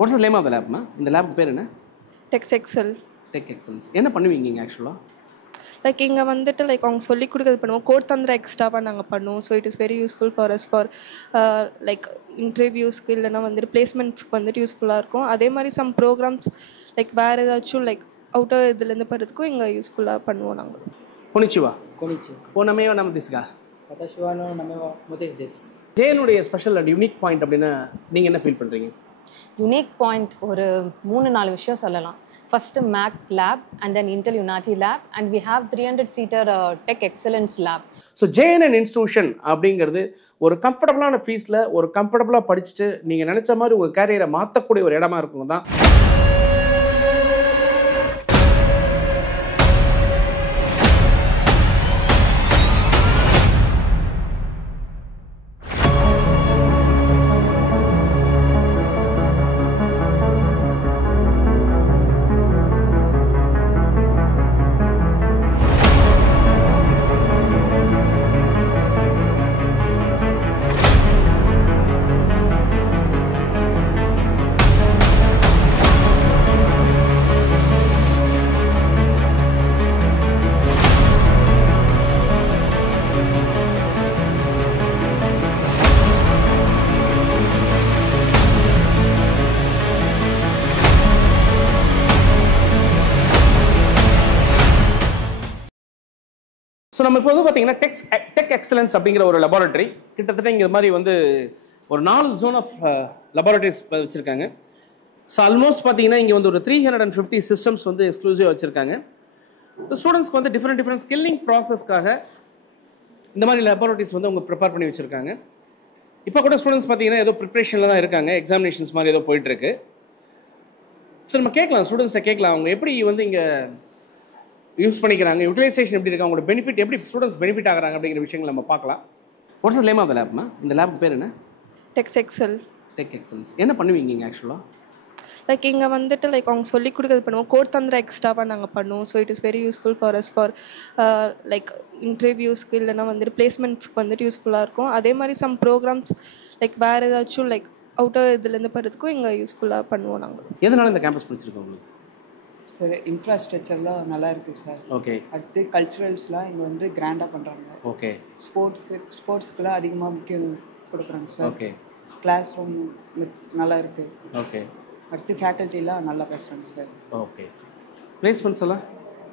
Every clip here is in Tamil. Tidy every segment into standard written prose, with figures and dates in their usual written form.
Watts the name of the லேப்மா? இந்த லேப் பேர் என்ன? Techs excel. Tech excellence. என்ன பண்ணுவீங்க இங்கே ஆக்சுவலாக? லைக் இங்கே வந்துட்டு லைக் அவங்க சொல்லி கொடுக்குறது பண்ணுவோம். கோட் தந்திர எக்ஸ்ட்ராவாக நாங்கள் பண்ணுவோம். So it is very useful for us for like இன்டர்வியூஸ்க்கு இல்லைனா வந்துட்டு பிளேஸ்மெண்ட்ஸ்க்கு வந்துட்டு யூஸ்ஃபுல்லாக இருக்கும். அதே மாதிரி சம் ப்ரோக்ராம்ஸ் லைக் வேறு ஏதாச்சும் லைக் அவுட்டர் இதுலேருந்து போகிறதுக்கும் இங்கே யூஸ்ஃபுல்லாக பண்ணுவோம் நாங்கள். கொனிச்சிவா. கொனிச்சி. ஓ நமேவா நம்ம திஸ்கா. வதாஷிவானோ நமேவா முதேஷ் தேஸ். ஜேனுடைய ஸ்பெஷல் அண்ட் யூனிக் பாயிண்ட் அப்படின்னா நீங்கள் என்ன ஃபீல் பண்ணுறீங்க? யூனிக் பாயிண்ட் ஒரு 3-4 விஷயம் சொல்லலாம். First Mac lab and then Intel Unity lab and we have 300-seater tech excellence lab. So JNN institution அப்படிங்கிறது ஒரு கம்ஃபர்டபுளான ஃபீஸில் ஒரு கம்ஃபர்டபுளாக படிச்சுட்டு நீங்கள் நினச்ச மாதிரி உங்கள் கேரியரை மாற்றக்கூடிய ஒரு இடமா இருக்கும் தான். ஸோ நம்ம இப்போ வந்து பார்த்தீங்கன்னா டெக் எக்ஸலன்ஸ் அப்படிங்கிற ஒரு லெபார்ட்டரி கிட்டத்தட்ட இங்கே மாதிரி வந்து ஒரு 4 ஜோன் ஆஃப் லெபார்ட்டரிஸ் வச்சுருக்காங்க. ஸோ ஆல்மோஸ்ட் பார்த்தீங்கன்னா இங்கே வந்து ஒரு 350 சிஸ்டம்ஸ் வந்து எக்ஸ்க்ளூசிவாக வச்சுருக்காங்க. ஸ்டூடெண்ட்ஸ்க்கு வந்து டிஃப்ரெண்ட் ஸ்கில்லிங் ப்ராசஸ்க்காக இந்த மாதிரி லெபார்ட்டரிஸ் வந்து அவங்க ப்ரிப்பேர் பண்ணி வச்சுருக்காங்க. இப்போ கூட ஸ்டூடெண்ட்ஸ் பார்த்தீங்கன்னா ஏதோ ப்ரிப்ரேஷனில் தான் இருக்காங்க, எக்ஸாமினேஷன்ஸ் மாதிரி ஏதோ போயிட்டுருக்கு. ஸோ நம்ம கேட்கலாம், ஸ்டூடெண்ட்ஸ்ட்டை கேட்கலாம் அவங்க எப்படி வந்து இங்கே யூஸ் பண்ணிக்கிறாங்க, யூட்டிலைசேஷன் எப்படி இருக்கு, அவங்களோட பெனிஃபிட் எப்படி ஸ்டூடெண்ட்ஸ் பெனிஃபிட் ஆகிறாங்க அப்படிங்கிற விஷயங்கள் நம்ம பார்க்கலாம். What's the name of the லேப்மா? இந்த லேப் பேர் என்ன? Techs excel. Tech excellence. என்ன பண்ணுவீங்க இங்கே ஆக்சுவலாக? லைக் இங்கே வந்துட்டு லைக் அவங்க சொல்லி கொடுக்குறது பண்ணுவோம். கோட் தந்திர எக்ஸ்ட்ராவாக நாங்கள் பண்ணுவோம். So it is very useful for us for like இன்டர்வியூஸ்க்கு இல்லைனா வந்துட்டு பிளேஸ்மெண்ட்ஸ்க்கு வந்துட்டு யூஸ்ஃபுல்லாக இருக்கும். அதே மாதிரி சம் ப்ரோக்ராம்ஸ் லைக் வேறு ஏதாச்சும் லைக் அவுட்டர் இதுலேருந்து போகிறதுக்கும் இங்கே யூஸ்ஃபுல்லாக பண்ணுவோம் நாங்கள். எதனால இந்த கேம்பஸ் பிடிச்சிருக்கு உங்களுக்கு? சார் இன்ஃப்ராஸ்ட்ரக்சர்லாம் நல்லா இருக்குது சார். ஓகே. அடுத்து கல்ச்சுரல்ஸ்லாம் இங்கே வந்து கிராண்டாக பண்ணுறாங்க. ஓகே. ஸ்போர்ட்ஸுக்கெலாம் அதிகமாக முக்கியம் கொடுக்குறாங்க சார். ஓகே. கிளாஸ் ரூம் நல்லா இருக்குது. ஓகே. அடுத்து ஃபேக்கல்ட்டிலாம் நல்லா பேசுகிறாங்க சார். ஓகே. பிளேஸ்மெண்ட்ஸ் எல்லாம்?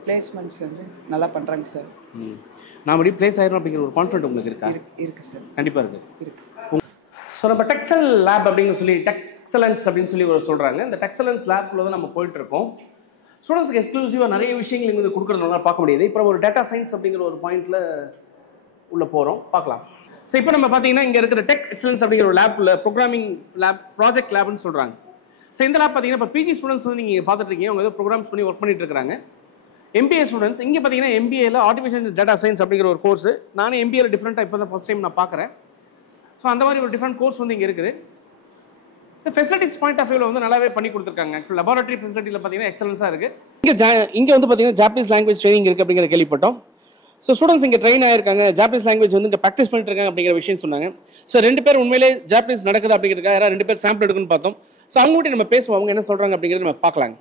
பிளேஸ்மெண்ட்ஸ் வந்து நல்லா பண்ணுறாங்க சார். நான் அப்படி பிளேஸ் ஆயிரும் அப்படிங்கிற ஒரு கான்ஃபிடென்ட் உங்களுக்கு இருக்கா? இருக்குது சார். கண்டிப்பாக இருக்குது. இருக்குது. ஸோ நம்ம டெக்ஸல் லேப் அப்படின்னு சொல்லி டெக்ஸலன்ஸ் அப்படின்னு சொல்லி ஒரு சொல்கிறாங்க. இந்த டெக்ஸலன்ஸ் லேப்குள்ளே தான் நம்ம போயிட்டுருக்கோம். ஸ்டூடெண்ட்ஸ்க்கு எக்ஸ்க்ளூசிவாக நிறைய விஷயங்கள் இங்கே வந்து கொடுக்குறதுனால பார்க்க முடியுது. இப்போ ஒரு டேட்டா சயின்ஸ் அப்படிங்கிற ஒரு பாயிண்ட்டில் உள்ளே போகிறோம், பார்க்கலாம். ஸோ இப்போ நம்ம பார்த்தீங்கன்னா இங்கே இருக்கிற டெக் எக்ஸலன்ஸ் அப்படிங்கிற ஒரு லேப்பில் ப்ரோக்ராமிங் லேப், ப்ராஜெக்ட் லேப்னு சொல்கிறாங்க. ஸோ இந்த லேப் பார்த்தீங்கன்னா இப்போ பிஜி ஸ்டூடெண்ட்ஸ் வந்து நீங்கள் பார்த்துட்டு இருக்கீங்க, அவங்க ஏதோ ப்ரோக்ராம்ஸ் பண்ணி ஒர்க் பண்ணிட்டு இருக்காங்க. எம்பிஏ ஸ்டூடெண்ட்ஸ் இங்கே பார்த்தீங்கன்னா எம்பிஏல ஆர்டிஃபிஷியல் டேட்டா சயின்ஸ் அப்படிங்கிற ஒரு கோர்ஸ். நானே எம்பிஏல டிஃப்ரெண்ட்டாக இப்போ தான் ஃபஸ்ட் டைம் நான் பார்க்குறேன். ஸோ அந்த மாதிரி ஒரு டிஃப்ரெண்ட் கோர்ஸ் வந்து இங்கே இருக்குது. இந்த ஃபெசிலிட்டிஸ் பாயிண்ட் ஆஃப் வியூவில் வந்து நல்லாவே பண்ணி கொடுத்துருக்காங்க. ஆக்சுவல் லெபார்ட்டரி ஃபெசிலிட்டியில் பார்த்தீங்கன்னா எக்ஸலன்ஸாக இருக்குது. இங்கே வந்து பார்த்தீங்கன்னா ஜாப்பனீஸ் லாங்குவேஜ் ட்ரைனிங் இருக்குது அப்படிங்கிற கேள்விப்பட்டோம். ஸோ ஸ்டூடெண்ட்ஸ் இங்கே ட்ரெயின் ஆயிருக்காங்க, ஜாப்பனீஸ் லாங்குவேஜ் வந்து இங்கே ப்ராக்டிஸ் பண்ணிட்டு இருக்காங்க அப்படிங்கிற விஷயம் சொன்னாங்க. ஸோ 2 பேர் உண்மையிலே ஜாப்பனீஸ் நடக்குது அப்படிங்கிறதுக்காக யாராவது 2 பேர் சாம்பிள் எடுக்குன்னு பார்த்தோம். ஸோ அவங்ககிட்ட நம்ம பேசுவோம், அவங்க என்ன சொல்கிறாங்க அப்படிங்கிறது நம்ம பார்க்கலாங்க.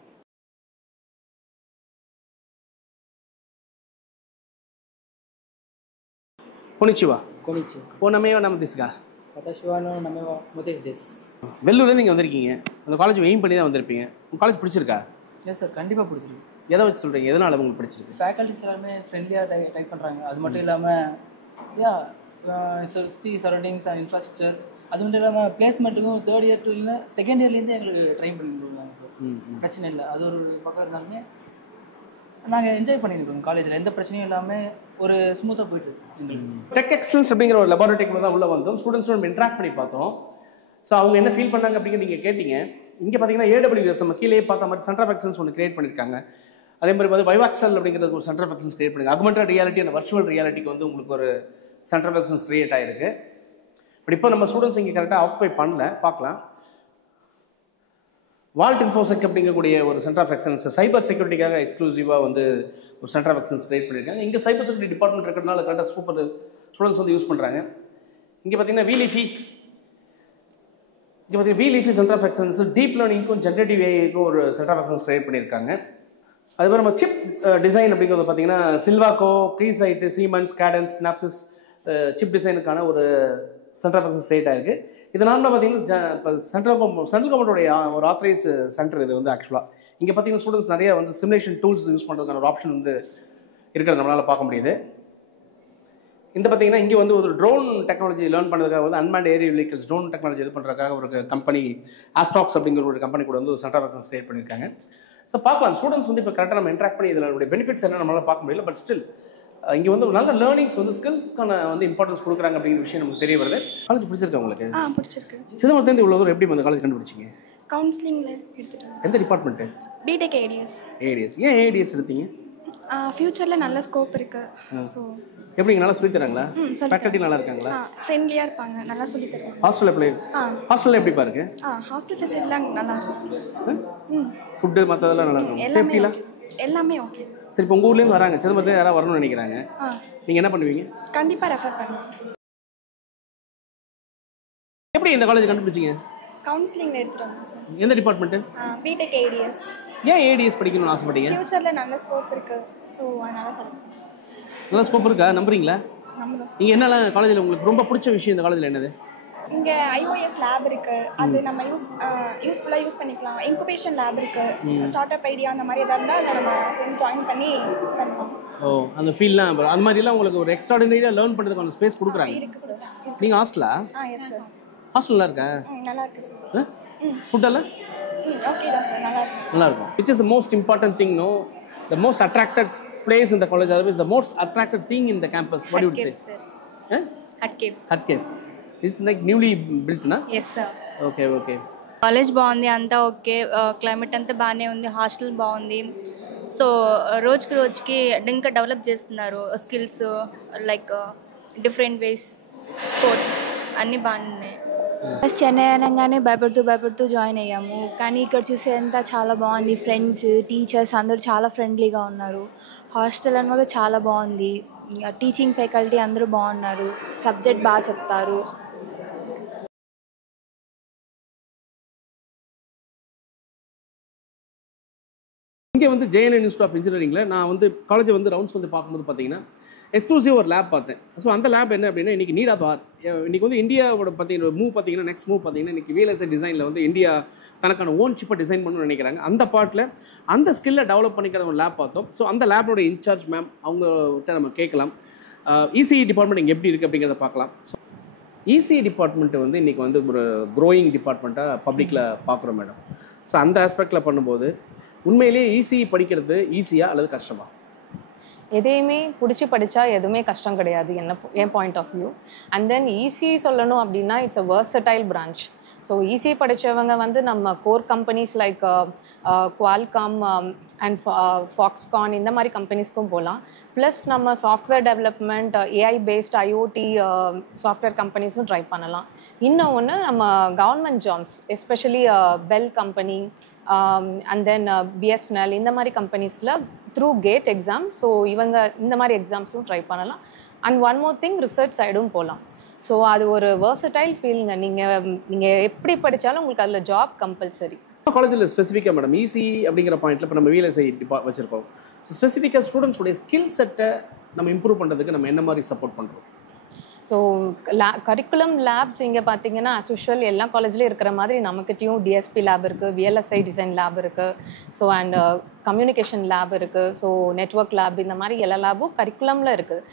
கொனிச்சிவா. கொனிச்சி. ஓ நமேவா நம்ம திஸ்கா. வதாஷிவானோ நமேவா முதேஷ் தேஸ். வெள்ளூர்லேருந்து இங்கே வந்திருக்கீங்க, அந்த காலேஜ் எய்ம் பண்ணி தான் வந்திருப்பீங்க. உங்கள் காலேஜ் பிடிச்சிருக்கா? எஸ் சார், கண்டிப்பாக பிடிச்சிருக்கு. எதை வச்சு சொல்கிறீங்க, எதனால் உங்களுக்கு பிடிச்சிருக்கு? ஃபேக்கல்ட்டிஸ் எல்லாமே ஃப்ரெண்ட்லியாக டைப் பண்ணுறாங்க. அது மட்டும் இல்லாமல் சுற்றி சரௌண்டிங்ஸ் அண்ட் இன்ஃப்ராஸ்ட்ரக்சர், அது மட்டும் இல்லாமல் பிளேஸ்மெண்ட்டுக்கும் 3rd இயர் டு இல்லை 2nd இயர்லேருந்தே எங்களுக்கு ட்ரெயின் பண்ணிருந்தாங்க சார். பிரச்சனை இல்லை, அது ஒரு பக்கம் இருந்தாலுமே நாங்கள் என்ஜாய் பண்ணியிருக்கோம் காலேஜில். எந்த பிரச்சனையும் இல்லாமல் ஒரு ஸ்மூத்தாக போயிட்டு எங்களுக்கு. டெக் எக்ஸலன்ஸ் அப்படிங்கிற ஒரு லெபார்ட்டரிக்கு தான் உள்ளே வந்தோம். ஸ்டூடெண்ட்ஸோட நம்ம இன்ட்ராக்ட் பண்ணி பார்த்தோம். ஸோ அவங்க என்ன ஃபீல் பண்ணாங்க அப்படிங்கிற நீங்கள் கேட்டீங்க. இங்கே பார்த்தீங்கன்னா AWS நம்ம கீழே பார்த்த மாதிரி சென்டர் ஆஃப் எக்ஸலன்ஸ் ஒன்று கிரியேட் பண்ணியிருக்காங்க. அதே மாதிரி வந்து வைவாக்சல் அப்படிங்கிறது ஒரு சென்டர் ஆஃப் எக்ஸலன்ஸ் கிரியேட் பண்ணியிருக்காங்க. ஆகுமெண்டட் ரியாலிட்டி அண்ட் வர்ச்சுவல் ரியாலிட்டிக்கு வந்து உங்களுக்கு ஒரு சென்டர் ஆஃப் எக்ஸலன்ஸ் கிரியேட் ஆகிருக்கு. பட் இப்போ நம்ம ஸ்டூடெண்ட்ஸ் இங்கே கரெக்டாக ஆக்குபை பண்ணல, பார்க்கலாம். வால்ட் இன்ஃபோசெக் அப்படிங்கக்கூடிய ஒரு சென்டர் ஆஃப் எக்ஸலன்ஸ் சைபர் செக்யூரிட்டிக்காக எக்ஸ்க்ளூசிவாக வந்து ஒரு சென்டர் ஆஃப் எக்ஸலன்ஸ் கிரியேட் பண்ணியிருக்காங்க. இங்கே சைபர் செக்யூரிட்டி டிபார்ட்மெண்ட் இருக்கிறதுனால கரெக்டாக சூப்பர் ஸ்டூடெண்ட்ஸ் வந்து யூஸ் பண்ணுறாங்க. இங்கே பார்த்தீங்கன்னா VLIFI இங்கே பார்த்தீங்கன்னா VLeafy centre of excellence deep லேர்னிங்க்கும் ஜென்ரேட்டிவ் ஏஐக்கும் ஒரு சென்டர் ஆஃப் எக்ஸலன்ஸ் கிரியேட் பண்ணியிருக்காங்க. அதுமாதிரி நம்ம சிப் டிசைன் அப்படிங்கிறது பார்த்தீங்கன்னா சில்வாக்கோ, க்ரீசைட்டு, சீமன்ஸ், கேடன்ஸ், ஸ்னாப்சிஸ் சிப் டிசைனுக்கான ஒரு சென்டர் ஆஃப் எக்ஸலன்ஸ் கிரியேட் ஆகிருக்கு. இது நார்மலாக பார்த்தீங்கன்னா இப்போ சென்ட்ரல் கவர்மெண்ட்டோடைய ஒரு ஆத்தரைஸ் சென்டர் இது வந்து ஆக்சுவலாக. இங்கே பார்த்தீங்கன்னா ஸ்டூடெண்ட்ஸ் நிறைய வந்து சிமுலேஷன் டூல்ஸ் யூஸ் பண்ணுறதுக்கான ஒரு ஆப்ஷன் வந்து இருக்கிறது நம்மளால் பார்க்க முடியுது. இந்த பார்த்தீங்கன்னா இங்கே வந்து ஒரு ட்ரோன் டெக்னாலஜி லேர்ன் பண்ணுறதுக்காக வந்து unmanned aerial vehicles drone technology இது பண்ணுறதுக்காக ஒரு கம்பெனி ஆஸ்டாக்ஸ் அப்படிங்கிற ஒரு கம்பெனி கூட வந்து ஒரு சென்டர் ஆஃப் எக்ஸலன்ஸ் கிரியேட் பண்ணியிருக்காங்க. ஸோ பார்க்கலாம் ஸ்டூடெண்ட்ஸ் வந்து இப்போ கரெக்டாக நம்ம இன்ட்ராக்ட் பண்ணி இதனுடைய பெனிஃபிட்ஸ் என்ன நம்மளால் பார்க்க முடியல. பட் ஸ்டில் இங்கே வந்து ஒரு நல்ல லேர்னிங்ஸ் வந்து ஸ்கில்ஸ்க்கான வந்து இம்பார்ட்டன்ஸ் கொடுக்குறாங்க அப்படிங்கிற விஷயம் நமக்கு தெரிய வருது. காலேஜ் பிடிச்சிருக்கு உங்களுக்கு? பிடிச்சிருக்கு. சிதம்பரத்துலேருந்து இவ்வளோ தூரம் எப்படி வந்து காலேஜ் கண்டுபிடிச்சிங்க? கவுன்சிலிங்கில் எடுத்துட்டேன். எந்த டிபார்ட்மெண்ட்டு? BTech ADS. ஏடிஎஸ். ஏன் ஏடிஎஸ் எடுத்தீங்க? ஃப்யூச்சரில் நல்ல ஸ்கோப் இருக்குது. ஸோ எப்படிங்க நல்லா சொல்லி தராங்களா? ஃபேக்கல்ட்டி நல்லா இருக்காங்களா? ஃப்ரெண்ட்லியாக இருப்பாங்க, நல்லா சொல்லி தருவாங்க. ஹாஸ்டல் எப்படி? ஹாஸ்டலில் எப்படி பாருங்க? ஹாஸ்டல் ஃபெசிலிட்டிலாம் நல்லா இருக்கும். ஃபுட்டு மற்றதெல்லாம் நல்லா இருக்கும். சேஃப்டிலாம் எல்லாமே ஓகே. சரி, இப்போ உங்கள் ஊர்லேருந்து வராங்க, சிதம்பரத்தில் யாராவது வரணும்னு நினைக்கிறாங்க, நீங்கள் என்ன பண்ணுவீங்க? கண்டிப்பாக ரெஃபர் பண்ணுவேன். எப்படி இந்த காலேஜ் கண்டுபிடிச்சிங்க? கவுன்சிலிங்கில் எடுத்துகிட்டு வந்தோம் சார். எந்த டிபார்ட்மெண்ட்டு? BTech ADS. ஏன் ஏடிஎஸ் படிக்கணும்னு ஆசைப்பட்டீங்க? ஃப்யூச்சரில் நல்ல ஸ்கோப் இருக்குது. ஸோ அதனால சார் நல்ல ஸ்கோப் இருக்கா? நம்புறீங்களா? நம்பணும். நீங்கள் என்னெல்லாம் காலேஜில் உங்களுக்கு ரொம்ப பிடிச்ச விஷயம் இந்த காலேஜில் என்னது? இங்கே ஐஓஎஸ் லேப் இருக்குது, அது நம்ம யூஸ்ஃபுல்லாக யூஸ் பண்ணிக்கலாம். இன்குபேஷன் லேப் இருக்குது, ஸ்டார்ட் அப் ஐடியா அந்த மாதிரி எதாவது இருந்தால் அதில் நம்ம சேர்ந்து ஜாயின் பண்ணி பண்ணலாம். ஓ, அந்த ஃபீல்ட்லாம் அந்த மாதிரிலாம் உங்களுக்கு ஒரு எக்ஸ்ட்ராடினரியாக லேர்ன் பண்ணுறதுக்கான ஸ்பேஸ் கொடுக்குறாங்க. இருக்குது சார். நீங்கள் ஹாஸ்டலா? Yes sir. ஹாஸ்டல்லாம் இருக்கா? நல்லா இருக்குது சார். ஃபுட்டெல்லாம் ஓகே தான் சார், நல்லா இருக்கு. நல்லா இருக்கும். Which is the most important thing, no the most attracted place in the college, otherwise the most attractive thing in the campus, what do you would say? Sir. Hut cave. This is like newly built, na? Yes sir. Okay. College బాగుంది, అంతా ఓకే, క్లైమేట్ అంతా బాగానే ఉంది, హాస్టల్ బాగుంది. సో రోజుకి ఇంకా డెవలప్ చేస్తున్నారు skills, like different ways, sports అన్నీ బాగున్నాయి. ఫస్ట్ చెన్నై అనగానే భయపడుతూ జాయిన్ అయ్యాము. కానీ ఇక్కడ చూసేంత చాలా బాగుంది. ఫ్రెండ్స్, టీచర్స్ అందరూ చాలా ఫ్రెండ్లీగా ఉన్నారు. హాస్టల్ అనగా చాలా బాగుంది. టీచింగ్ ఫ్యాకల్టీ అందరూ బాగున్నారు. సబ్జెక్ట్ బాగా చెప్తారు. இங்கே வந்து JNN இன்ஸ்டியூட் ஆஃப் இன்ஜினியரிங்கில் நான் வந்து காலேஜை வந்து ரவுண்ட்ஸ் வந்து பார்க்கும்போது பார்த்தீங்கன்னா எக்ஸ்க்ளூசிவ் ஒரு லேப் பார்த்தேன். ஸோ அந்த லேப் என்ன அப்படின்னா இன்றைக்கி நீட் ஆஃப் ஆர் இன்றைக்கி வந்து இந்தியாவோட பார்த்தீங்கன்னா மூவ் பார்த்தீங்கன்னா நெக்ஸ்ட் மூவ் பார்த்தீங்கன்னா இன்றைக்கி VLSI டிசைனில் வந்து இந்தியா தனக்கான ஓன் சிப்பை டிசைன் பண்ணணும்னு நினைக்கிறாங்க. அந்த பார்ட்டில் அந்த ஸ்கில்லை டெவலப் பண்ணிக்கிற ஒரு லேப் பார்த்தோம். ஸோ அந்த லேபோட இன்சார்ஜ் மேம் அவங்ககிட்ட நம்ம கேட்கலாம். ECE டிபார்ட்மெண்ட் இங்கே எப்படி இருக்குது அப்படிங்கிறத பார்க்கலாம். ஸோ ECE டிபார்ட்மெண்ட்டு வந்து இன்றைக்கி வந்து ஒரு க்ரோயிங் டிபார்ட்மெண்ட்டாக பப்ளிக்கில் பார்க்குறோம் மேடம். ஸோ அந்த ஆஸ்பெக்டில் பண்ணும்போது உண்மையிலேயே ECE படிக்கிறது ஈஸியாக அல்லது கஷ்டமா? எதையுமே பிடிச்சி படித்தா எதுவுமே கஷ்டம் கிடையாது என் point of view. And then ECE சொல்லணும் அப்படின்னா it's a versatile branch. So ECE படித்தவங்க வந்து நம்ம core companies like Qualcomm and Foxconn இந்த மாதிரி கம்பெனிஸ்க்கும் போகலாம். ப்ளஸ் நம்ம software development, AI based IoT software கம்பெனிஸும் ட்ரை பண்ணலாம். இன்னொன்று நம்ம government jobs, especially BEL company and then BSNL இந்த மாதிரி கம்பெனிஸில் த்ரூ கேட் எக்ஸாம், ஸோ இவங்க இந்த மாதிரி எக்ஸாம்ஸும் ட்ரை பண்ணலாம். And one more thing, research சைடும் போகலாம். ஸோ அது ஒரு versatile ஃபீல்டுங்க. நீங்கள் எப்படி படித்தாலும் உங்களுக்கு அதில் ஜாப் கம்பல்சரி. காலேஜில் ஸ்பெசிஃபிக்காக மேடம் ECE அப்படிங்கிற பாயிண்ட்டில் இப்போ நம்ம VLSI வச்சுருக்கோம். ஸோ ஸ்பெசிஃபிக்காக ஸ்டூடெண்ட்ஸுடைய ஸ்கில் செட்டை நம்ம இம்ப்ரூவ் பண்ணுறதுக்கு நம்ம என்ன மாதிரி சப்போர்ட் பண்ணுறோம்? ஸோ கரிக்குலம் லேப்ஸ் இங்கே பார்த்தீங்கன்னா அஸ் யூஷுவல் எல்லா காலேஜ்லேயும் இருக்கிற மாதிரி நம்மக்கிட்டையும் DSP லேப் இருக்குது, VLSI டிசைன் லேப் இருக்குது, ஸோ அண்ட் கம்யூனிகேஷன் லேப் இருக்குது, ஸோ நெட்வொர்க் லேப், இந்த மாதிரி எல்லா லேபும் கரிக்குலமில் இருக்குது.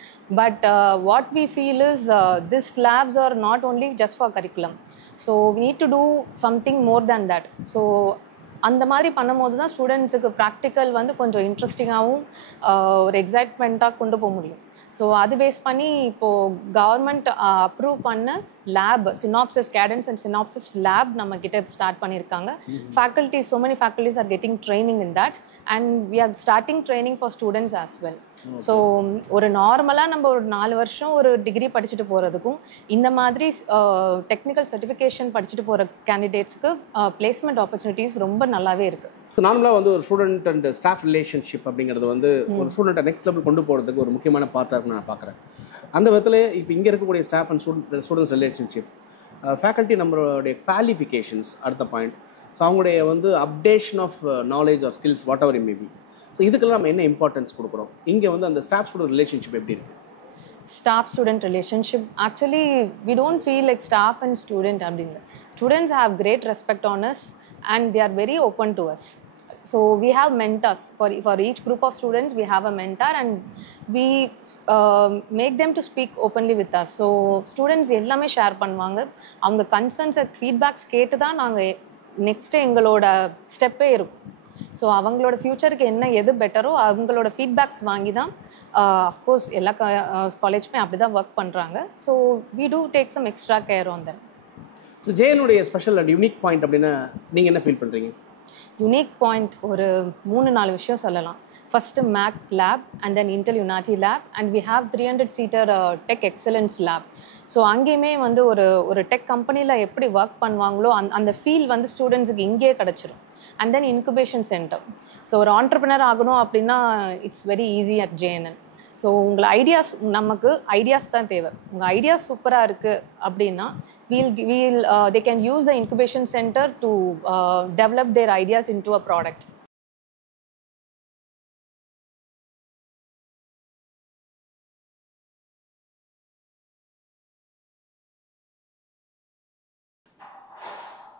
But what we feel is this labs are not only just for curriculum. So we need to do something more than that. So அந்த மாதிரி பண்ணும்போது தான் ஸ்டூடெண்ட்ஸுக்கு ப்ராக்டிக்கல் வந்து கொஞ்சம் இன்ட்ரெஸ்டிங்காகவும் ஒரு எக்ஸைட்மெண்ட்டாக கொண்டு போக முடியும். ஸோ அது பேஸ் பண்ணி இப்போது கவர்மெண்ட் அப்ரூவ் பண்ண lab Synopsys, Cadence and Synopsys lab நம்ம கிட்ட ஸ்டார்ட் பண்ணியிருக்காங்க. Faculty, so many faculties are getting training in that and we are starting training for students as well. So ஒரு நார்மலாக நம்ம ஒரு 4 வருஷம் ஒரு டிகிரி படிச்சுட்டு போகிறதுக்கும் இந்த மாதிரி டெக்னிக்கல் சர்டிஃபிகேஷன் படிச்சுட்டு போகிற கேண்டிடேட்ஸ்க்கு பிளேஸ்மெண்ட் ஆப்பர்ச்சுனிட்டிஸ் ரொம்ப நல்லாவே இருக்குது. நார்மலாக வந்து ஒரு ஸ்டூடெண்ட் அண்ட் ஸ்டாஃப் ரிலேஷன்ஷிப் அப்படிங்கிறது வந்து ஒரு ஸ்டூடெண்ட்டை நெக்ஸ்ட் லெவல் கொண்டு போகிறதுக்கு ஒரு முக்கியமான பார்ட்டாக இருக்குன்னு நான் பார்க்குறேன். அந்த விதத்தில் இப்போ இங்கே இருக்கக்கூடிய staff and students relationship faculty நம்மளுடைய குவாலிஃபிகேஷன்ஸ் அடுத்த பாயிண்ட். ஸோ அவங்களுடைய வந்து updation of knowledge or skills whatever it maybe. So இதுக்கெல்லாம் நம்ம என்ன இம்பார்ட்டன்ஸ் கொடுக்குறோம்? இங்கே வந்து அந்த ஸ்டாஃப் ஸ்டூடெண்ட் ரிலேஷன்ஷிப் எப்படி இருக்குது? Staff student relationship, actually we don't feel like staff and student அப்படிங்க. Students have great respect on us and they are very open to us. So we have mentors for each group of students. We have a mentor and we make them to speak openly with us. So students எல்லாமே ஷேர் பண்ணுவாங்க. அவங்க கன்சர்ன்ஸ் ஃபீட்பேக்ஸ் கேட்டு தான் நாங்கள் நெக்ஸ்ட்டு எங்களோட ஸ்டெப்பே இருக்கும். ஸோ அவங்களோட ஃப்யூச்சருக்கு என்ன எது பெட்டரோ அவங்களோட ஃபீட்பேக்ஸ் வாங்கி தான் அஃப்கோர்ஸ் எல்லா காலேஜுமே அப்படி தான் ஒர்க் பண்ணுறாங்க. So we do take some extra care on them. So ஜேஎனுடைய ஸ்பெஷல் அண்ட் யூனிக் பாயிண்ட் அப்படின்னா நீங்கள் என்ன ஃபீல் பண்ணுறீங்க? யூனிக் பாயிண்ட் ஒரு 3-4 விஷயம் சொல்லலாம். First Mac lab and then Intel Unity lab and we have 300-seater tech excellence lab. So அங்கேயுமே வந்து ஒரு டெக் கம்பெனியில் எப்படி ஒர்க் பண்ணுவாங்களோ அந்த ஃபீல் வந்து ஸ்டூடெண்ட்ஸுக்கு இங்கேயே கிடச்சிரும். And then incubation centre. So ஒரு ஆண்டர்ப்ரனர் ஆகணும் அப்படின்னா it's very easy at JNN. So உங்களை ஐடியாஸ், நமக்கு ஐடியாஸ் தான் தேவை. உங்கள் ஐடியாஸ் சூப்பராக இருக்குது அப்படின்னா they can use the incubation center to develop their ideas into a product.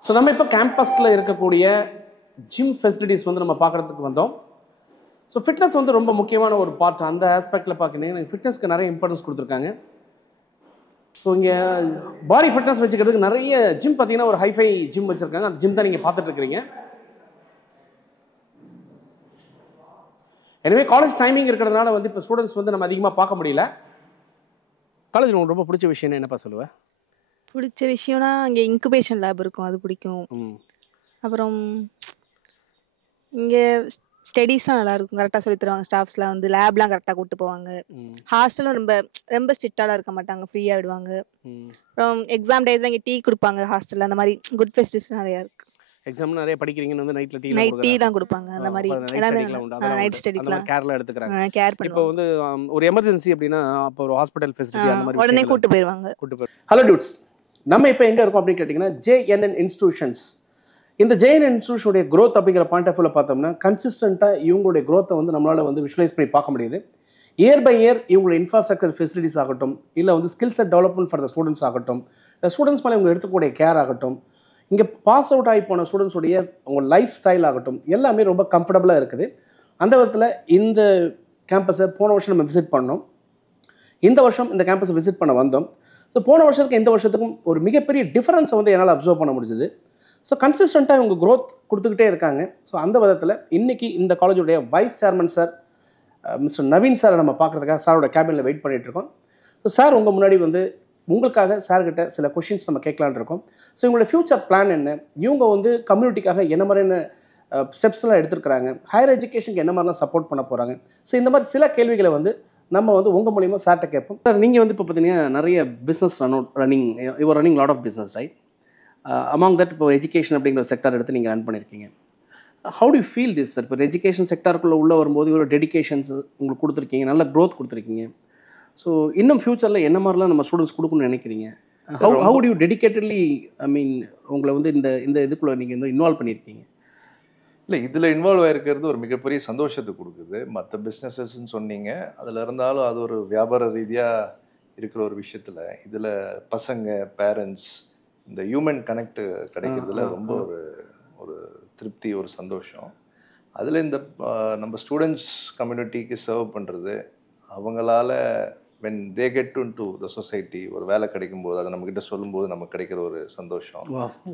So நம்ம இப்போ கேம்பஸில் இருக்கக்கூடிய ஜிம் ஃபெசிலிட்டிஸ் வந்து நம்ம பார்க்குறதுக்கு வந்தோம். ஸோ ஃபிட்னஸ் வந்து ரொம்ப முக்கியமான ஒரு பார்ட். அந்த ஆஸ்பெக்டில் பார்க்குறீங்கன்னா ஃபிட்னஸ்க்கு நிறைய இம்பார்ட்டன்ஸ் கொடுத்துருக்காங்க. ஸோ இங்கே பாடி ஃபிட்னஸ் வச்சுக்கிறதுக்கு நிறைய ஜிம் பார்த்தீங்கன்னா ஒரு ஹைஃபை ஜிம் வச்சுருக்காங்க. அந்த ஜிம் தான் நீங்கள் பார்த்துட்ருக்கிறீங்க. எனவே காலேஜ் டைமிங் இருக்கிறதுனால வந்து இப்போ ஸ்டூடெண்ட்ஸ் வந்து நம்ம அதிகமாக பார்க்க முடியல. காலேஜில் உங்களுக்கு ரொம்ப பிடிச்ச விஷயம் என்னப்பா சொல்லுவேன்? பிடிச்ச விஷயம்னா இங்கே இன்குபேஷன் லேப் இருக்கும், அது பிடிக்கும். அப்புறம் இங்கே ஸ்டடீஸ்லாம் நல்லாயிருக்கும், கரெக்டாக சொல்லி தருவாங்க. ஸ்டாஃப்ஸ்லாம் வந்து லேப்லாம் கரெக்டாக கூப்பிட்டு போவாங்க. ஹாஸ்டலும் ரொம்ப ரொம்ப ஸ்ட்ரிக்டாலாம் இருக்க மாட்டாங்க, ஃப்ரீயாக விடுவாங்க. அப்புறம் எக்ஸாம் டேஸில் இங்கே டீ கொடுப்பாங்க ஹாஸ்டலில். அந்த மாதிரி குட் ஃபெசிலிட்டிஸ் நிறையா இருக்குது. எக்ஸாம் நிறைய படிக்கிறீங்கன்னு வந்து நைட் டீ தான் கொடுப்பாங்க. அந்த மாதிரி நைட் ஸ்டடிக்கலாம் கேர்ல எடுத்துக்கிறாங்க, கேர் பண்ணுவாங்க. இப்போ வந்து ஒரு எமர்ஜென்சி அப்படின்னா அப்போ ஒரு ஹாஸ்பிட்டல் ஃபெசிலிட்டி அந்த மாதிரி உடனே கூட்டு போயிடுவாங்க. ஹலோ டியூட்ஸ், நம்ம இப்போ எங்கே இருக்கோம் அப்படின்னு கேட்டிங்கன்னா ஜேஎன்என் இன்ஸ்டிடியூஷன்ஸ். இந்த ஜேஎன்என் இன்ஸ்டிடியூஷனுடைய க்ரோத் அப்படிங்கிற பாயிண்ட் ஆஃப் வியூவில் பார்த்தோம்னா கன்சிஸ்டண்ட்டாக இவங்களுடைய க்ரோத்தை வந்து நம்மளால் வந்து விஷுவலைஸ் பண்ணி பார்க்க முடியுது. இயர் பை இயர் இவங்களுடைய இன்ஃப்ராஸ்ட்ரக்சர் ஃபெசிலிட்டிஸ் ஆகட்டும், இல்லை வந்து skill set development for the students ஆகட்டும், இல்லை ஸ்டூடெண்ட்ஸ் மேலே இவங்க எடுத்துக்கூடிய கேர் ஆகட்டும், இங்கே பாஸ் அவுட் ஆகி போன ஸ்டூடெண்ட்ஸுடைய அவங்க லைஃப் ஸ்டைல் ஆகட்டும், எல்லாமே ரொம்ப கம்ஃபர்டபுளாக இருக்குது. அந்த விதத்தில் இந்த கேம்பஸை போன வருஷம் நம்ம விசிட் பண்ணோம். இந்த வருஷம் இந்த கேம்பஸை விசிட் பண்ண வந்தோம். ஸோ போன வருஷத்துக்கு இந்த வருஷத்துக்கும் ஒரு மிகப்பெரிய டிஃபரன்ஸை வந்து என்னால் அப்சர்வ் பண்ண முடிஞ்சுது. ஸோ கன்சிஸ்டண்ட்டாக இவங்க க்ரோத் கொடுத்துக்கிட்டே இருக்காங்க. ஸோ அந்த விதத்தில் இன்றைக்கி இந்த காலேஜுடைய vice chairman sir mister Naveen சாரை நம்ம பார்க்குறதுக்காக சாரோட கேபினில் வெயிட் பண்ணிகிட்ருக்கோம். ஸோ சார் உங்கள் முன்னாடி வந்து உங்களுக்காக சார்கிட்ட சில கொஷின்ஸ் நம்ம கேட்கலான் இருக்கோம். ஸோ இவங்களோட ஃப்யூச்சர் பிளான் என்ன, இவங்க வந்து கம்யூனிட்டிக்காக என்ன மாதிரியான ஸ்டெப்ஸ்லாம் எடுத்துருக்குறாங்க, ஹையர் எஜுகேஷனுக்கு என்ன மாதிரிலாம் சப்போர்ட் பண்ண போகிறாங்க. ஸோ இந்த மாதிரி சில கேள்விகளை வந்து நம்ம வந்து உங்கள் மூலிமா சார்கிட்ட கேட்போம். சார், நீங்கள் வந்து இப்போ பார்த்தீங்கன்னா நிறைய business running your running lot of business right? Among that இப்போ எஜுகேஷன் அப்படிங்கிற செக்டார் எடுத்து நீங்கள் ரன் பண்ணியிருக்கீங்க. How to feel this sir? இப்போ எஜுகேஷன் செக்டாருக்குள்ளே உள்ளே வரும்போது இவ்வளோ டெடிகேஷன்ஸ் உங்களுக்கு கொடுத்துருக்கீங்க, நல்ல க்ரோத் கொடுத்துருக்கீங்க. ஸோ இன்னும் ஃப்யூச்சரில் என்ன மாதிரிலாம் நம்ம ஸ்டூடெண்ட்ஸ் கொடுக்கணும்னு நினைக்கிறீங்க? ஹவு டு யூ டெடிகேட்டட்லி உங்களை வந்து இந்த இதுக்குள்ளே நீங்கள் வந்து இன்வால்வ் பண்ணியிருக்கீங்க? இல்லை, இதில் இன்வால்வ் ஆகிருக்கிறது ஒரு மிகப்பெரிய சந்தோஷத்தை கொடுக்குது. மற்ற பிஸ்னஸஸ்ன்னு சொன்னீங்க, அதில் இருந்தாலும் அது ஒரு வியாபார ரீதியாக இருக்கிற ஒரு விஷயத்தில் இதில் பசங்க, பேரண்ட்ஸ், இந்த ஹியூமன் கனெக்ட் கிடைக்கிறதுல ரொம்ப ஒரு திருப்தி, ஒரு சந்தோஷம். அதில் இந்த நம்ம ஸ்டூடெண்ட்ஸ் கம்யூனிட்டிக்கு சர்வ் பண்ணுறது, அவங்களால when they get into the society, ஒரு வேலை கிடைக்கும்போது அதை நம்மக்கிட்ட சொல்லும்போது நமக்கு கிடைக்கிற ஒரு சந்தோஷம்,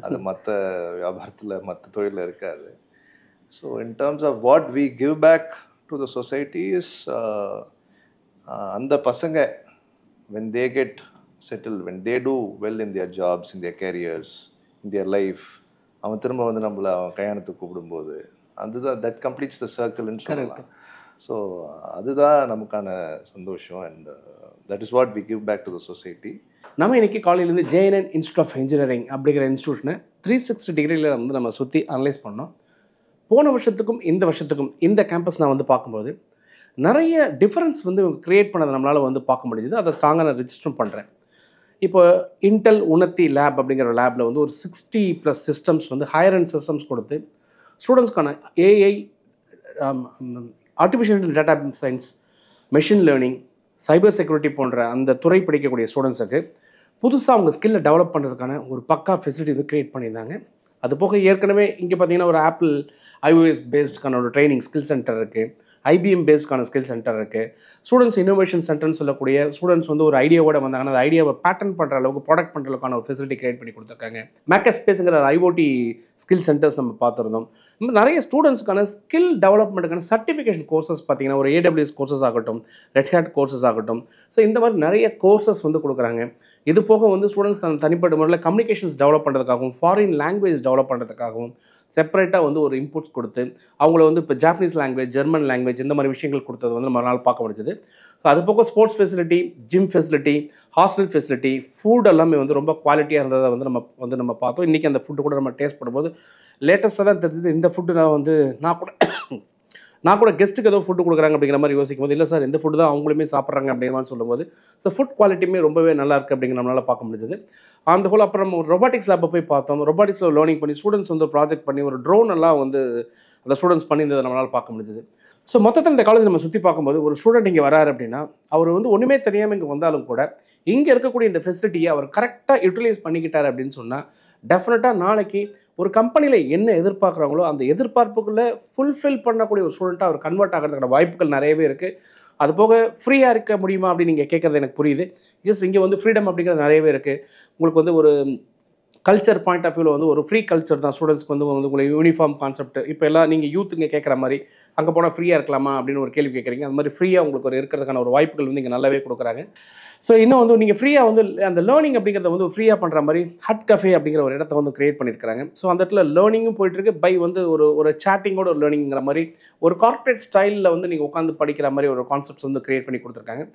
அது மற்ற வியாபாரத்தில் மற்ற தொழிலில் இருக்காது. So in terms of what we give back to the society is அந்த பசங்க when they get settled, when they do well in their jobs, in their careers, in their life, அவன் திரும்ப வந்து நம்மளை அவன் கல்யாணத்துக்கு கூப்பிடும்போது அதுதான் that completes the circle-ன்னு சொல்லலாம். ஸோ அதுதான் நமக்கான சந்தோஷம். And that is what we give back to the society. நம்ம இன்றைக்கி காலையிலேருந்து ஜேஎன்என் இன்ஸ்டியூட் ஆஃப் இன்ஜினியரிங் அப்படிங்கிற இன்ஸ்டியூஷனை 360 டிகிரியில் வந்து நம்ம சுற்றி அனலைஸ் பண்ணோம். போன வருஷத்துக்கும் இந்த வருஷத்துக்கும் இந்த கேம்பஸ் நான் வந்து பார்க்கும்போது நிறைய டிஃப்ரென்ஸ் வந்து க்ரியேட் பண்ணதை நம்மளால் வந்து பார்க்க முடியுது. அதை ஸ்ட்ராங்காக நான் ரிஜிஸ்டரும் பண்ணுறேன். இப்போ இன்டெல் உணர்த்தி லேப் அப்படிங்கிற லேபில் வந்து ஒரு 60+ சிஸ்டம்ஸ் வந்து ஹையர் அண்ட் சிஸ்டம்ஸ் கொடுத்து ஸ்டூடெண்ட்ஸ்க்கான AI, artificial data science, machine learning, cyber security போன்ற அந்த துறை படிக்கக்கூடிய ஸ்டூடெண்ட்ஸுக்கு புதுசாக அவங்க ஸ்கில்லை டெவலப் பண்ணுறதுக்கான ஒரு பக்கா ஃபெசிலிட்டி வந்து க்ரியேட் பண்ணியிருந்தாங்க. அது போக ஏற்கனவே இங்கே பார்த்தீங்கன்னா ஒரு ஆப்பிள் iOS பேஸ்டுக்கான ஒரு ட்ரைனிங் ஸ்கில் சென்டர் இருக்குது, IBM பேஸ்டுக்கான ஸ்கில் சென்டர் இருக்குது. ஸ்டூடெண்ட்ஸ் இன்னோவேஷன் சென்டர்னு சொல்லக்கூடிய ஸ்டூடெண்ட்ஸ் வந்து ஒரு ஐடியாவோட வந்தாங்கன்னா அந்த ஐடியாவை பேட்டர்ன் பண்ணுற அளவுக்கு ப்ராடக்ட் பண்ணுற அளவுக்கான ஒரு ஃபெசிலிட்டி கிரியேட் பண்ணி கொடுத்துருக்காங்க. மேக்கர் ஸ்பேஸுங்கிற IoT ஸ்கில் சென்டர்ஸ் நம்ம பார்த்துருந்தோம். இந்த நிறைய ஸ்டூடெண்ட்ஸ்க்கான ஸ்கில் டெவலப்மெண்ட்டுக்கான சர்டிஃபிகேஷன் கோர்சஸ் பார்த்தீங்கன்னா ஒரு AWS கோர்சஸ் ஆகட்டும், ரெட் ஹேட் கோர்சஸ் ஆகட்டும், ஸோ இந்த மாதிரி நிறைய கோர்சஸ் வந்து கொடுக்குறாங்க. இது போக வந்து ஸ்டூடெண்ட்ஸ் தனிப்பட்ட முறையில் கம்யூனிகேஷன்ஸ் டெவலப் பண்ணுறதுக்காகவும், ஃபாரின் லாங்குவேஜ் டெவலப் பண்ணுறதுக்காகவும் செப்பரேட்டாக வந்து ஒரு இன்புட்ஸ் கொடுத்து அவங்கள வந்து இப்போ ஜாப்பனீஸ் லாங்குவேஜ், ஜெர்மன் லாங்குவேஜ் இந்த மாதிரி விஷயங்கள் கொடுத்தது வந்து நம்ம நாள் பார்க்க முடிஞ்சது. ஸோ அது போக sports facility, gym facility, hostel facility, food எல்லாமே வந்து ரொம்ப குவாலிட்டியாக இருந்ததை வந்து நம்ம பார்த்தோம். இன்றைக்கி அந்த ஃபுட்டு கூட நம்ம டேஸ்ட் பண்ணும்போது லேட்டஸ்ட்டாக தான் தெரிஞ்சது. இந்த ஃபுட்டு நான் கூட கெஸ்ட்டுக்கு ஏதோ ஃபுட்டு கொடுக்குறாங்க அப்படிங்கிற மாதிரி யோசிக்கும் போது, இல்லை சார் இந்த ஃபுட்டு தான் அவங்களுமே சாப்பிட்றாங்க அப்படிங்கிற மாதிரி சொல்லும்போது, ஸோ ஃபுட் குவாலிட்டியுமே ரொம்பவே நல்லா இருக்குது அப்படிங்கிற நம்மளால் பார்க்க முடிஞ்சது. அந்த ஹோல் அப்புறம் ஒரு ரொபாட்டிக்ஸ் லேப்பை போய் பார்த்தோம். ரொபாட்டிக்ஸில் லேர்னிங் பண்ணி ஸ்டூடெண்ட்ஸ் வந்து ப்ராஜெக்ட் பண்ணி ஒரு ட்ரோன் எல்லாம் வந்து அந்த ஸ்டூடெண்ட்ஸ் பண்ணியிருந்ததை நம்மளால் பார்க்க முடிஞ்சது. ஸோ மொத்தத்தில் இந்த காலேஜ் நம்ம சுற்றி பார்க்கும்போது ஒரு ஸ்டூடெண்ட் இங்கே வராரு அப்படின்னா அவர் வந்து ஒன்றுமே தெரியாமல் இங்கே வந்தாலும் கூட இங்கே இருக்கக்கூடிய இந்த ஃபெசிலிட்டியை அவர் கரெக்டாக யூட்டிலைஸ் பண்ணிக்கிட்டார் அப்படின்னு சொன்னால் டெஃபினட்டாக நாளைக்கு ஒரு கம்பெனியில் என்ன எதிர்பார்க்குறாங்களோ அந்த எதிர்பார்ப்புக்குள்ளே ஃபுல்ஃபில் பண்ணக்கூடிய ஒரு ஸ்டூடெண்ட்டாக அவர் கன்வெர்ட் ஆகிறதுக்கான வாய்ப்புகள் நிறையவே இருக்குது. அது போக ஃப்ரீயாக இருக்க முடியுமா அப்படின்னு நீங்கள் கேட்குறது எனக்கு புரியுது. ஜஸ்ட் இங்கே வந்து ஃப்ரீடம் அப்படிங்கிறது நிறையவே இருக்குது. உங்களுக்கு வந்து ஒரு கல்ச்சர் பாயிண்ட் ஆஃப் வியூவில் வந்து ஒரு ஃப்ரீ கல்ச்சர் தான். ஸ்டூடெண்ட்ஸ்க்கு வந்து உங்களுக்கு யூனிஃபார்ம் கான்செப்ட் இப்போ எல்லாம் நீங்கள் யூத்துங்க கேட்குற மாதிரி அங்கே போனால் ஃப்ரீயாக இருக்கலாமா அப்படின்னு ஒரு கேள்வி கேட்குறீங்க. அந்த மாதிரி ஃப்ரீயாக உங்களுக்கு ஒரு இருக்கிறதுக்கான ஒரு வாய்ப்புகள் வந்து இங்கே நல்லாவே கொடுக்குறாங்க. ஸோ இன்னும் வந்து நீங்கள் ஃப்ரீயாக வந்து அந்த லேர்னிங் அப்படிங்கிறத வந்து ஃப்ரீயாக பண்ணுற மாதிரி ஹட் கஃபே அப்படிங்கிற ஒரு இடத்த வந்து கிரியேட் பண்ணியிருக்காங்க. ஸோ அந்த இடத்துல லேர்னிங்கும் போயிட்டுருக்கு, பை வந்து ஒரு சேட்டிங்கோட ஒரு லேர்னிங்கிற மாதிரி ஒரு கார்ப்பரேட் ஸ்டைலில் வந்து நீங்கள் உட்காந்து படிக்கிற மாதிரி ஒரு கான்செப்ட்ஸ் வந்து கிரியேட் பண்ணி கொடுத்துருக்காங்க.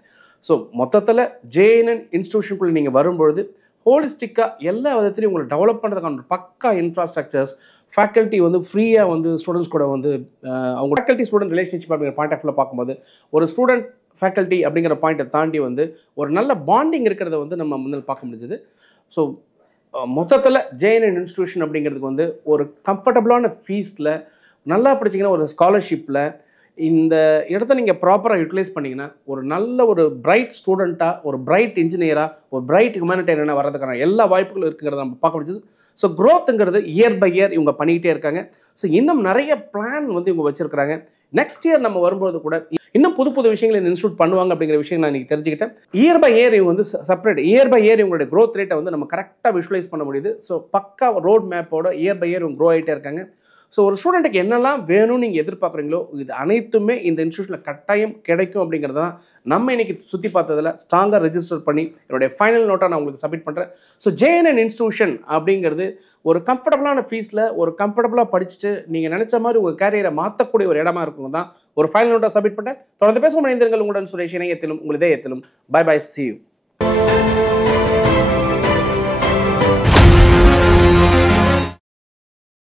ஸோ மொத்தத்தில் JNN இன்ஸ்டியூஷனுக்குள்ளே நீங்கள் வரும்பொழுது ஹோலிஸ்டிக்காக எல்லா விதத்துலையும் உங்களை டெவலப் பண்ணுறதுக்கான ஒரு பக்கா இன்ஃப்ராஸ்ட்ரக்சர்ஸ், ஃபேக்கல்ட்டி வந்து ஃப்ரீயாக வந்து ஸ்டூடெண்ட்ஸ் கூட வந்து அவங்க ஃபேக்கல்ட்டி ஸ்டூடெண்ட் ரிலேஷன்ஷிப் அப்படிங்கிற பாயிண்ட் ஆஃப் வியூவில் பார்க்கும்போது ஒரு ஸ்டூடெண்ட் ஃபேக்கல்ட்டி அப்படிங்கிற பாயிண்ட்டை தாண்டி வந்து ஒரு நல்ல பாண்டிங் இருக்கிறத வந்து நம்ம முன்னாள் பார்க்க முடிஞ்சது. ஸோ மொத்தத்தில் JNN இன்ஸ்டியூஷன் அப்படிங்கிறதுக்கு வந்து ஒரு கம்ஃபர்டபுளான ஃபீஸில் நல்லா படிச்சிங்கன்னா ஒரு ஸ்காலர்ஷிப்பில் இந்த இடத்த நீங்கள் ப்ராப்பராக யூட்டிலைஸ் பண்ணிங்கன்னா ஒரு நல்ல ஒரு பிரைட் ஸ்டூடெண்ட்டாக, ஒரு பிரைட் இன்ஜினியராக, ஒரு பிரைட் ஹியூமனிட்டேரியனாக வரதுக்கான எல்லா வாய்ப்புகளும் இருக்குங்கிறத நம்ம பார்க்க முடிஞ்சது. ஸோ க்ரோத்துங்கிறது இயர் பை இயர் இவங்க பண்ணிக்கிட்டே இருக்காங்க. ஸோ இன்னும் நிறைய பிளான் வந்து இவங்க வச்சுருக்கிறாங்க. நெக்ஸ்ட் இயர் நம்ம வரும்போது கூட இன்னும் புது புது விஷயங்கள் இந்த இன்ஸ்டியூட் பண்ணுவாங்க அப்படிங்கிற விஷயம் நான் இன்றைக்கி தெரிஞ்சுக்கிட்டேன். இயர் பை இயர் இவங்க வந்து செப்பரேட் இயர் பை இயர் இவங்களுடைய க்ரோத் ரேட்டை வந்து நம்ம கரெக்டாக விஷுவலைஸ் பண்ண முடியுது. ஸோ பக்கா ரோட் மேப்போட இயர் பை இயர் இவங்க க்ரோ ஆகிட்டே இருக்காங்க. ஸோ ஒரு ஸ்டூடெண்ட்டுக்கு என்னெல்லாம் வேணும்னு நீங்கள் எதிர்பார்க்குறீங்களோ இது அனைத்துமே இந்த இன்ஸ்டியூஷனில் கட்டாயம் கிடைக்கும் அப்படிங்கிறது தான் நம்ம இன்றைக்கி சுற்றி பார்த்ததில் ஸ்ட்ராங்காக ரெஜிஸ்டர் பண்ணி என்னுடைய ஃபைனல் நோட்டாக நான் உங்களுக்கு சப்மிட் பண்ணுறேன். ஸோ JNN இன்ஸ்டியூஷன் அப்படிங்கிறது ஒரு கம்ஃபர்டபுளான ஃபீஸில் ஒரு கம்ஃபர்டபுளாக படிச்சுட்டு நீங்கள் நினச்ச மாதிரி உங்கள் கேரியரை மாற்றக்கூடிய ஒரு இடமா இருக்கும் தான் ஒரு ஃபைனல் நோட்டாக சப்மிட் பண்ணுறேன். தொடர்ந்து பேசும் மனிதர்கள் உங்களுடன் சுரேஷ் இணையத்திலும் உங்கள் இதயத்திலும். Bye bye, see you.